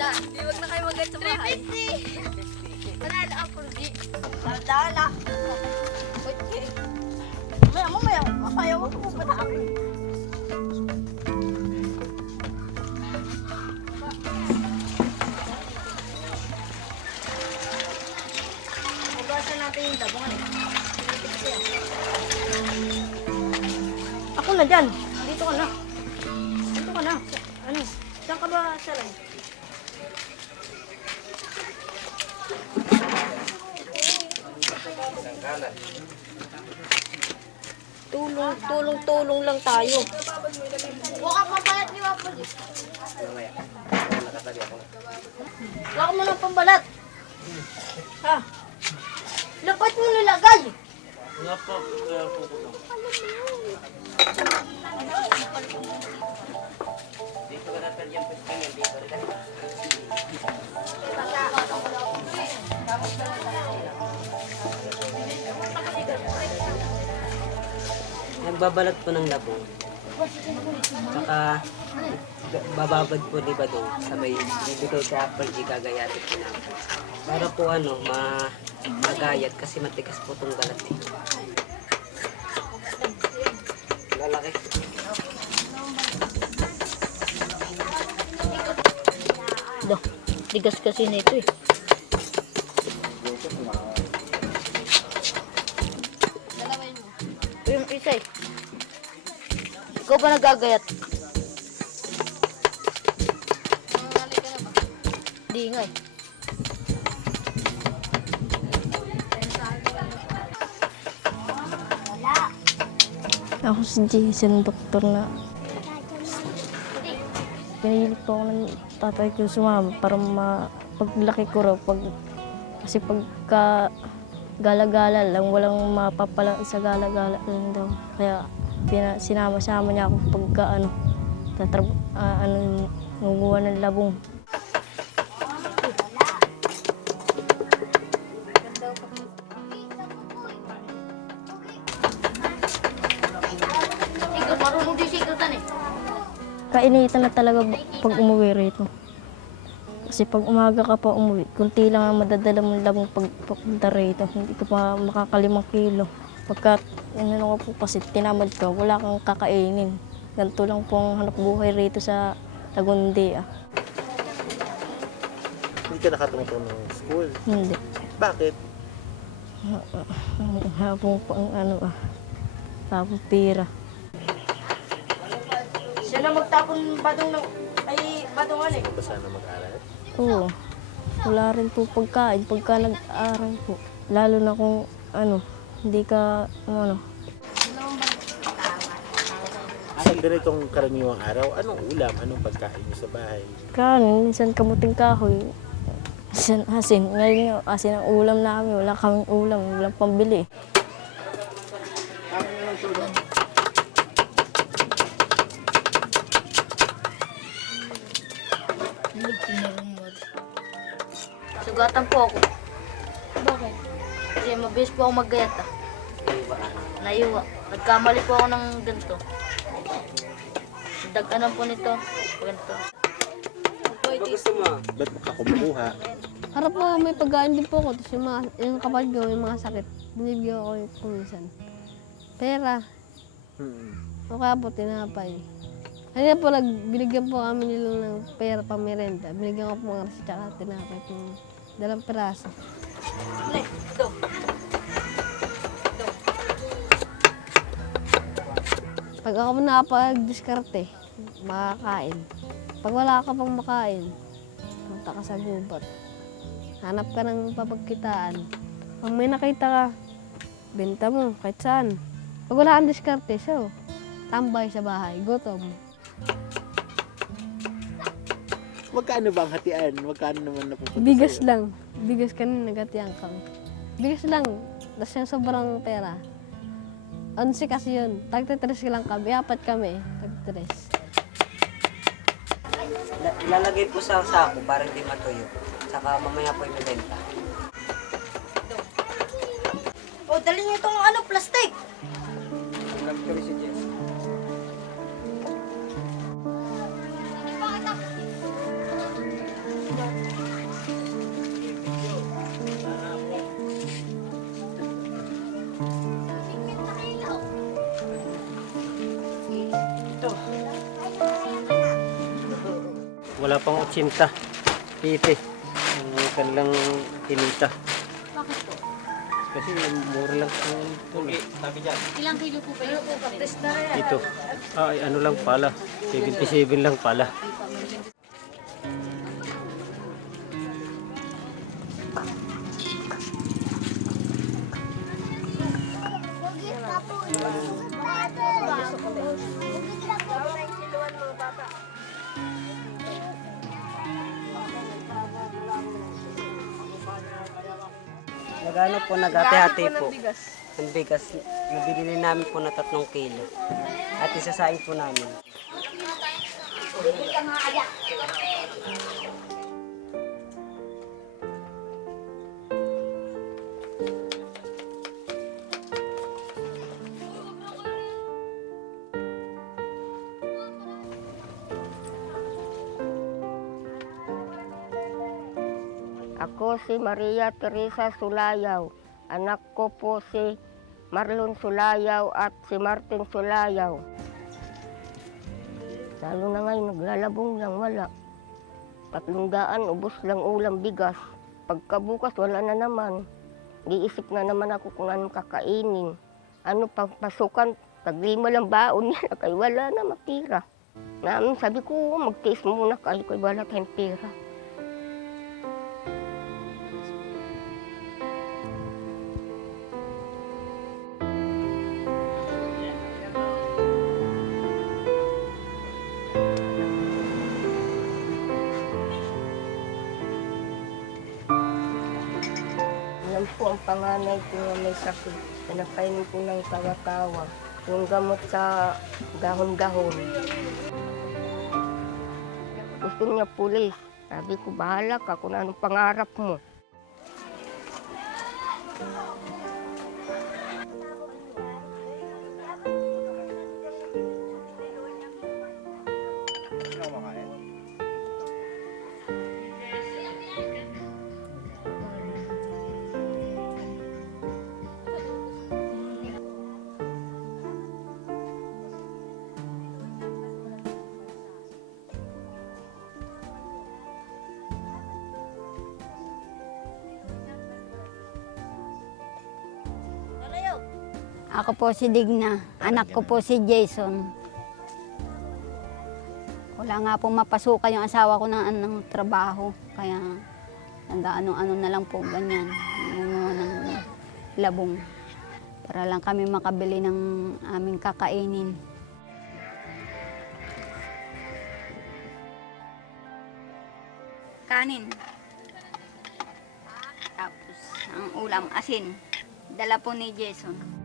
Di wag na kayo mag-get sa bahay. 350. Panalo ang purgi. Dala. Okay. Mamaya. Ayaw mo pa na ako. Ugasan natin yung labong. Ako na dyan. Dito ka na. Dito ka na. Ano? Saan ka ba salay? Tulong lang tayo. Huwag ka papalat ni Wapol. Wala ka mo ng pambalat. Ha? Lapat mo nilagay. Nga po, kaya po ko lang. Dito ka natin yung pagtingin, dito rin. Nagbabalat po ng labong. Tsaka bababad po di ba doon sabay bibigay sa Apple G gagayatin po namin. Para po magayat kasi matigas po itong balat eh. Lalaki. Tigas kasi nito eh. Yung isa eh. Ikaw ba nagagayat? Di nga eh. Ako si Jason, doktor na. Pinilit po ako ng tatay ko sumama para paglaki ko raw. Kasi pagka gala-gala lang, walang mapapala sa gala-gala lang daw. Kaya sinama-sama niya ako pagka nguguha ng labong. Marunong din sikutan eh. Kainitan na talaga pag umuwi rito. Kasi pag umaga ka pa umuwi, kunti lang ang madadala mong labong pagpunta rito. Hindi ka pa makakalimang kilo. Pagka ko po kasi tinamad ka, wala kang kakainin. Ganito lang po ang hanap buhay rito sa Tagundi. Hindi ka nakatungtong ng school? Hindi. Bakit? Habang pang tapong pira. Siya na magtapon badong badongan eh. Gusto ba sana mag-aral? Oo. Wala rin po pagkain pagka nag-aaral po. Lalo na kung hindi ka Sa ganitong karaniwang araw, anong ulam, anong pagkain mo sa bahay? kanin, minsan kamuting kahoy. Minsan asin. Ngayon asin ang ulam namin. Wala kaming ulam. Walang pambili. Sugatan po ako. Bakit? Kasi mabilis po ako mag-gayat Naiwa. Nagkamali po ako ng ganito. Daganan po nito. Ganito. Ano gusto mo? Ba't ka kumukuha? Para po may pagkain din po ako. Tapos yung kapatid ko, may mga sakit. Binibigyan ko kung minsan. Pera. O kaya po tinapay. Kaya po binigyan po kami nila ng pera pang merenda. Binigyan ko po ng rasi tsaka tinapay po. 2 piraso. Ito. Pag ako nakapag-diskarte, makakain. Pag wala ka pang makain, punta ka sa gubat. Hanap ka ng papagkitaan. Pag may nakita ka, benta mo kahit saan. Pag wala kang diskarte, so, tambay sa bahay, gutom. Magkano ba ang hatian? Magkano naman napupunta Bigas sa'yo? lang. Bigas kanina nagatiyan kami. Bigas lang. Tapos yung sobrang pera. 11 kasi yun. Tagtitres lang kami. 4 kami. Tagtitres. Ilalagay po sa sako para hindi matuyo. Saka mamaya po ibibenta. O, dali niyo itong plastic. Nag-tuloy si Jess. wala pang 80. Piti. Ang kanilang kinita. Bakit po? Kasi mura lang po. Ilang kilo po ba yun? Ito. Ay, ano lang pala. 77 lang pala. Nagano po, nagati-hati po. Ang bigas. Nabili namin po na 3 kilo. At isasain po namin. Ako si Maria Teresa Sulayaw. Anak ko po si Marlon Sulayaw at si Martin Sulayaw. Lalo na ngayon, naglalabong lang, wala. 300, ubos lang ulam bigas. Pagkabukas, wala na naman. Giisip na naman ako kung anong kakainin. Ano pasukan, taglima lang baon nila, kaya wala na matira. Sabi ko, magtiis muna kaya wala tayong pera. Yan po ang panganay ko na may sakit. Pinakainin ko ng tawa-tawa. Yung gamot sa dahon-dahon. Gusto niya pulis. Sabi ko, bahala ka kung anong pangarap mo. Ako po si Digna, anak ko po si Jason. Wala nga po mapasukan yung asawa ko ng trabaho, kaya nag-ano-ano na lang po ganyan, nangunguha ng labong para lang kami makabili ng aming kakainin. Kanin. Tapos ang ulam, asin. Dala po ni Jason.